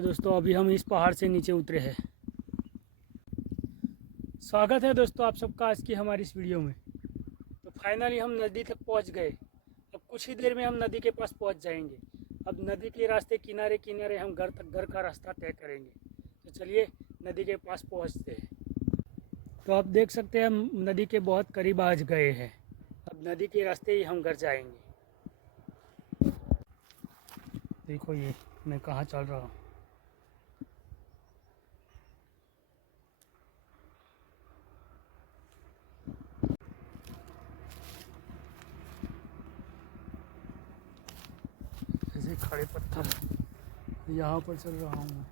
तो दोस्तों अभी हम इस पहाड़ से नीचे उतरे हैं। स्वागत है दोस्तों आप सबका आज की हमारी इस वीडियो में। तो फाइनली हम नदी तक पहुंच गए। अब कुछ ही देर में हम नदी के पास पहुंच जाएंगे। अब नदी के रास्ते किनारे किनारे हम घर का रास्ता तय करेंगे। तो चलिए नदी के पास पहुंचते हैं। तो आप देख सकते हैं हम नदी के बहुत करीब आज गए हैं। अब नदी के रास्ते ही हम घर जाएंगे। देखो ये मैं कहाँ चल रहा हूँ। ऐसे खड़े पत्थर यहाँ पर चल रहा हूँ मैं।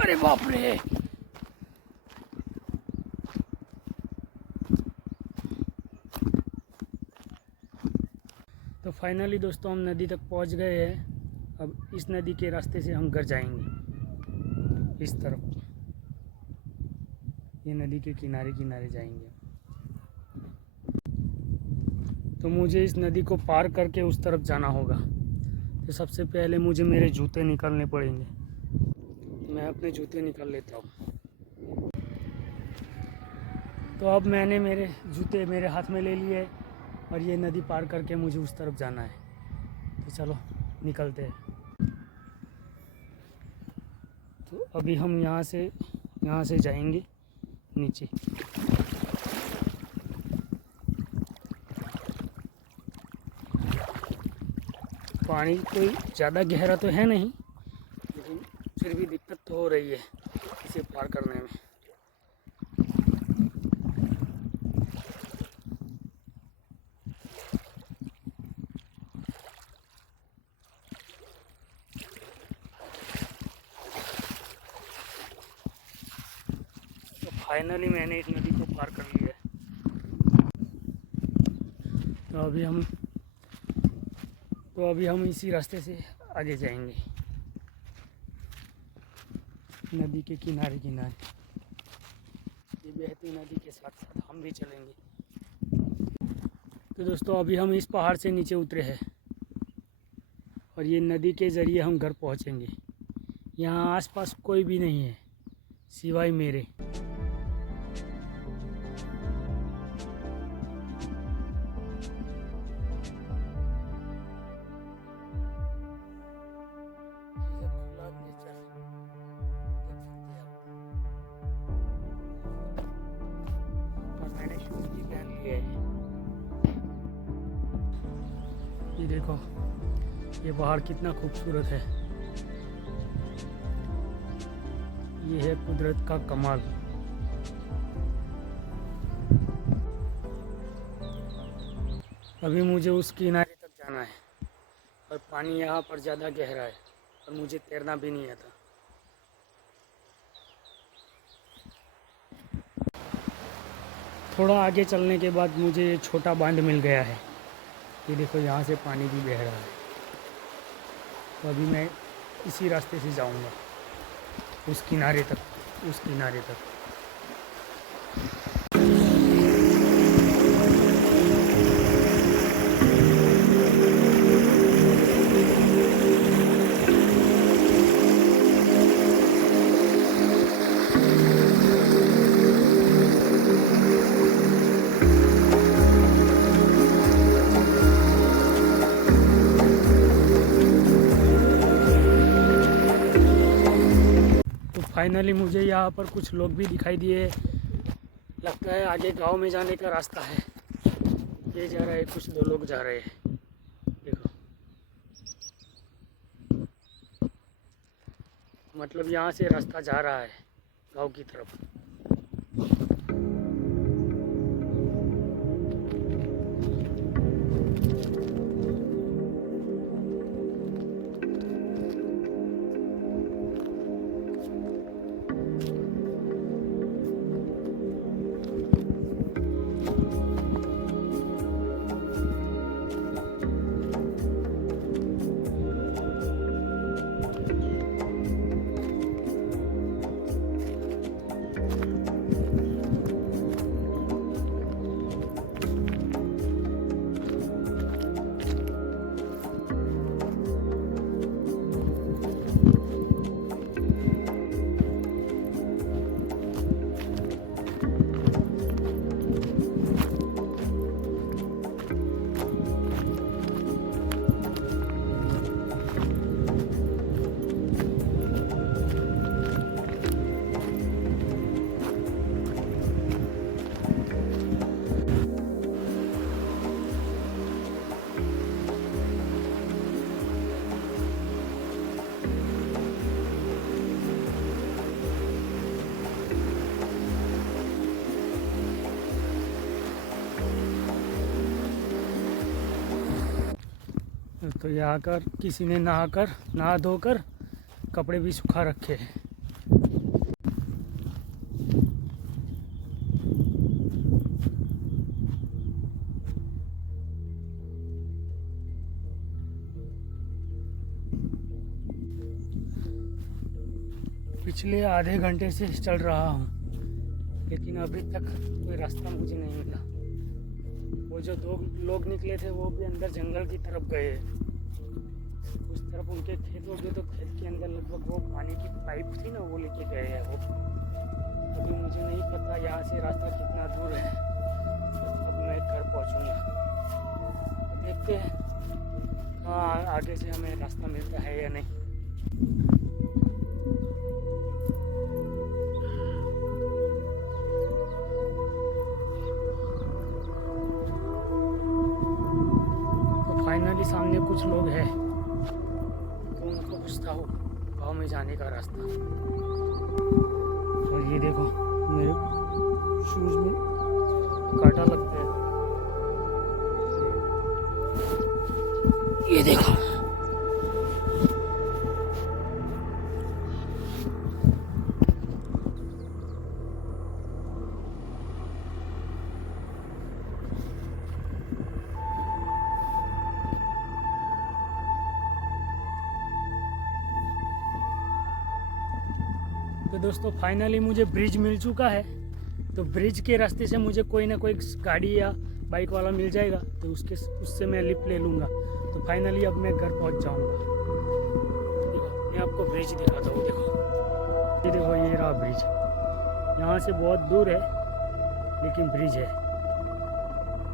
अरे बाप रे, तो फाइनली दोस्तों हम नदी तक पहुंच गए हैं। अब इस नदी के रास्ते से हम घर जाएंगे। इस तरफ ये नदी के किनारे किनारे जाएंगे। तो मुझे इस नदी को पार करके उस तरफ जाना होगा। तो सबसे पहले मुझे मेरे जूते निकालने पड़ेंगे। मैं अपने जूते निकाल लेता हूँ। तो अब मैंने मेरे जूते मेरे हाथ में ले लिए और ये नदी पार करके मुझे उस तरफ जाना है। तो चलो निकलते हैं। तो अभी हम यहाँ से जाएंगे नीचे। पानी कोई ज़्यादा गहरा तो है नहीं, लेकिन फिर भी दिक्कत तो हो रही है इसे पार करने में। तो फाइनली मैंने इस नदी को पार कर लिया है। तो अभी हम इसी रास्ते से आगे जाएंगे नदी के किनारे किनारे। ये बहती नदी के साथ साथ हम भी चलेंगे। तो दोस्तों अभी हम इस पहाड़ से नीचे उतरे हैं और ये नदी के ज़रिए हम घर पहुंचेंगे। यहाँ आसपास कोई भी नहीं है सिवाय मेरे। ये देखो ये पहाड़ कितना खूबसूरत है। ये है कुदरत का कमाल। अभी मुझे उस किनारे तक जाना है और पानी यहाँ पर ज़्यादा गहरा है और मुझे तैरना भी नहीं आता। थोड़ा आगे चलने के बाद मुझे ये छोटा बांध मिल गया है। ये देखो यहाँ से पानी भी बह रहा है। तो अभी मैं इसी रास्ते से जाऊँगा उस किनारे तक। फाइनली मुझे यहाँ पर कुछ लोग भी दिखाई दिए। लगता है आगे गांव में जाने का रास्ता है। ये जा रहा है, कुछ दो लोग जा रहे हैं। देखो मतलब यहाँ से रास्ता जा रहा है गांव की तरफ। तो यहाँ कर किसी ने नहा धोकर कपड़े भी सुखा रखे हैं। पिछले आधे घंटे से चल रहा हूँ, लेकिन अभी तक कोई रास्ता मुझे नहीं मिला। वो जो दो लोग निकले थे वो भी अंदर जंगल की तरफ गए। उस तरफ उनके खेत हो गए, तो खेत के अंदर लगभग वो पानी की पाइप थी ना, वो लेके गए हैं वो। अभी मुझे नहीं पता यहाँ से रास्ता कितना दूर है। अब मैं घर पहुँचूँगा, देखते हैं हाँ आगे से हमें रास्ता मिलता है या नहीं। फाइनली सामने कुछ लोग हैं, तो उनको पूछता हूँ गाँव में जाने का रास्ता। और ये देखो मेरे शूज़ में कांटा लगता है, ये देखो। तो दोस्तों फाइनली मुझे ब्रिज मिल चुका है। तो ब्रिज के रास्ते से मुझे कोई ना कोई गाड़ी या बाइक वाला मिल जाएगा, तो उससे मैं लिफ्ट ले लूँगा। तो फाइनली अब मैं घर पहुँच जाऊँगा। देखो मैं आपको ब्रिज दिखाता हूँ, देखो ये देखो, ये रहा ब्रिज। यहाँ से बहुत दूर है लेकिन ब्रिज है।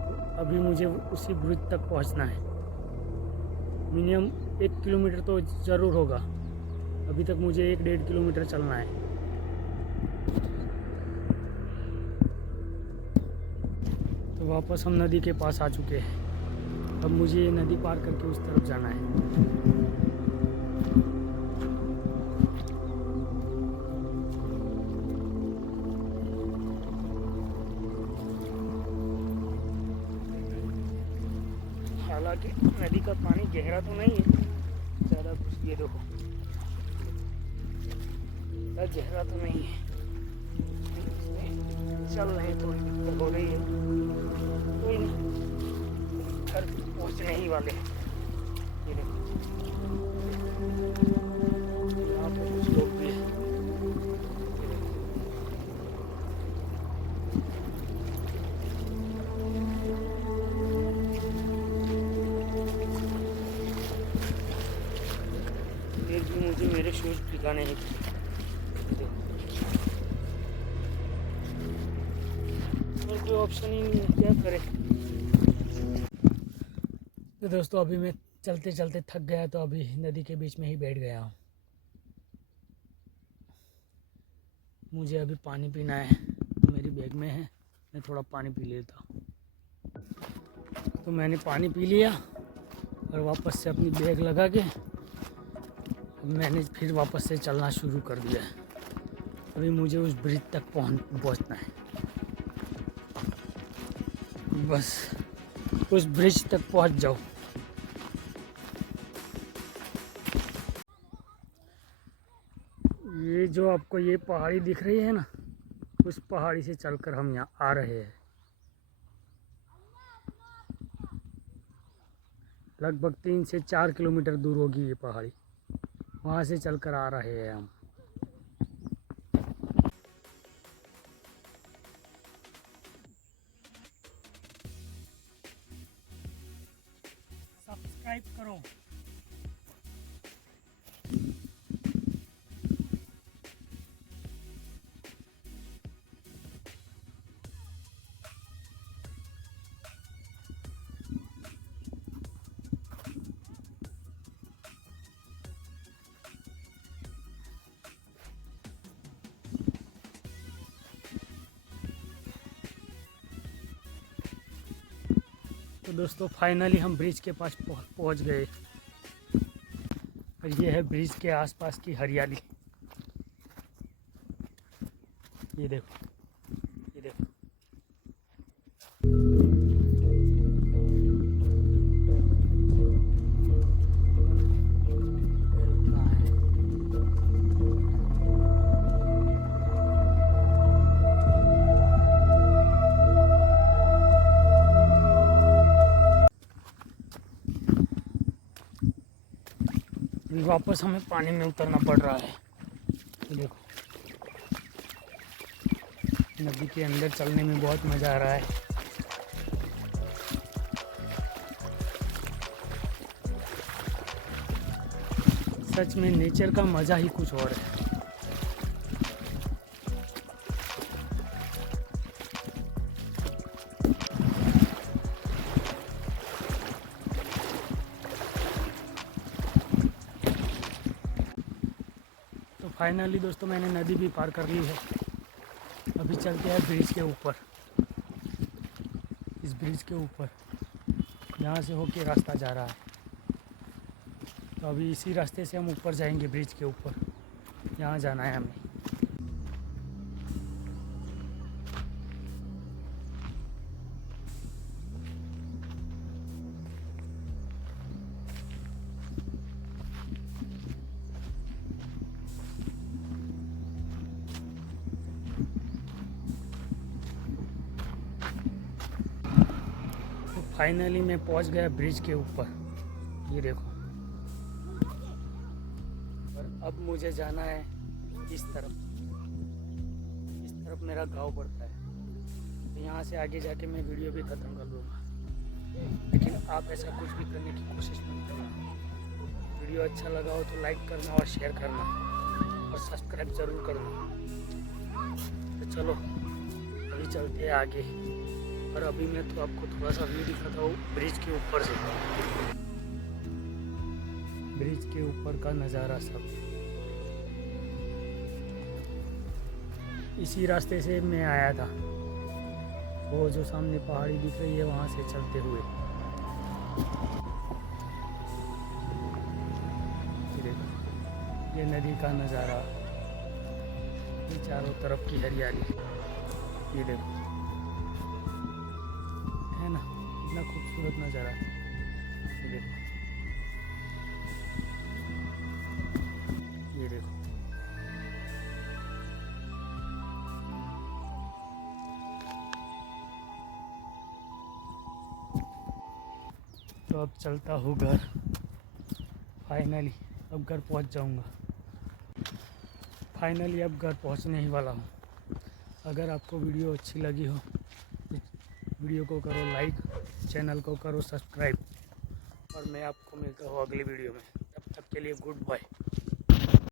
तो अभी मुझे उसी ब्रिज तक पहुँचना है। मिनिमम 1 किलोमीटर तो ज़रूर होगा। अभी तक मुझे 1-1.5 किलोमीटर चलना है। तो वापस हम नदी के पास आ चुके हैं। अब मुझे ये नदी पार करके उस तरफ जाना है। हालांकि नदी का पानी गहरा तो नहीं है ज़्यादा कुछ, ये देखो गहरा तो नहीं है। चल रहे थोड़ी दिक्कत हो रही है, कोई नहीं, घर पहुँचने ही वाले हैं। ये देखो यहाँ पे कुछ लोग भी हैं। ये भी मुझे मेरे शूज़ ठिकाने ही कोई ऑप्शन ही नहीं है, क्या करे। तो दोस्तों अभी मैं चलते चलते थक गया, तो अभी नदी के बीच में ही बैठ गया हूँ। मुझे अभी पानी पीना है, तो मेरी बैग में है, मैं थोड़ा पानी पी लेता हूँ। तो मैंने पानी पी लिया और वापस से अपनी बैग लगा के मैंने फिर वापस से चलना शुरू कर दिया। अभी मुझे उस ब्रिज तक पहुँचना है। बस उस ब्रिज तक पहुंच जाओ। ये जो आपको ये पहाड़ी दिख रही है ना, उस पहाड़ी से चलकर हम यहाँ आ रहे हैं। लगभग 3 से 4 किलोमीटर दूर होगी ये पहाड़ी, वहाँ से चलकर आ रहे हैं हम। सब्सक्राइब करो। तो दोस्तों फाइनली हम ब्रिज के पास पहुंच गए। और ये है ब्रिज के आसपास की हरियाली। ये देखो, ये देखो। वापस हमें पानी में उतरना पड़ रहा है। देखो नदी के अंदर चलने में बहुत मज़ा आ रहा है। सच में नेचर का मज़ा ही कुछ और है। तो फाइनली दोस्तों मैंने नदी भी पार कर ली है। अभी चलते हैं ब्रिज के ऊपर। इस ब्रिज के ऊपर यहाँ से होके रास्ता जा रहा है, तो अभी इसी रास्ते से हम ऊपर जाएंगे ब्रिज के ऊपर। यहाँ जाना है हमें। तो फाइनली मैं पहुँच गया ब्रिज के ऊपर। ये देखो, और अब मुझे जाना है इस तरफ। इस तरफ मेरा गांव पड़ता है, तो यहाँ से आगे जाके मैं वीडियो भी ख़त्म कर दूँगा। लेकिन आप ऐसा कुछ भी करने की कोशिश मत करना। वीडियो अच्छा लगा हो तो लाइक करना और शेयर करना और सब्सक्राइब ज़रूर करना। तो चलो अभी चलते हैं आगे। और अभी मैं तो आपको थोड़ा सा व्यू दिखाता हूँ ब्रिज के ऊपर से। ब्रिज के ऊपर का नज़ारा सब। इसी रास्ते से मैं आया था। वो जो सामने पहाड़ी दिख रही है वहाँ से चलते हुए। ये देखो, ये नदी का नज़ारा, ये चारों तरफ की हरियाली। ये देखो है ना, कितना खूबसूरत नज़ारा। ये देखो, ये देखो। तो अब चलता हूँ घर। फाइनली अब घर पहुँच जाऊँगा। फाइनली अब घर पहुँचने ही वाला हूँ। अगर आपको वीडियो अच्छी लगी हो तो वीडियो को करो लाइक, चैनल को करो सब्सक्राइब, और मैं आपको मिलता हूँ अगली वीडियो में। तब तक के लिए गुड बाय।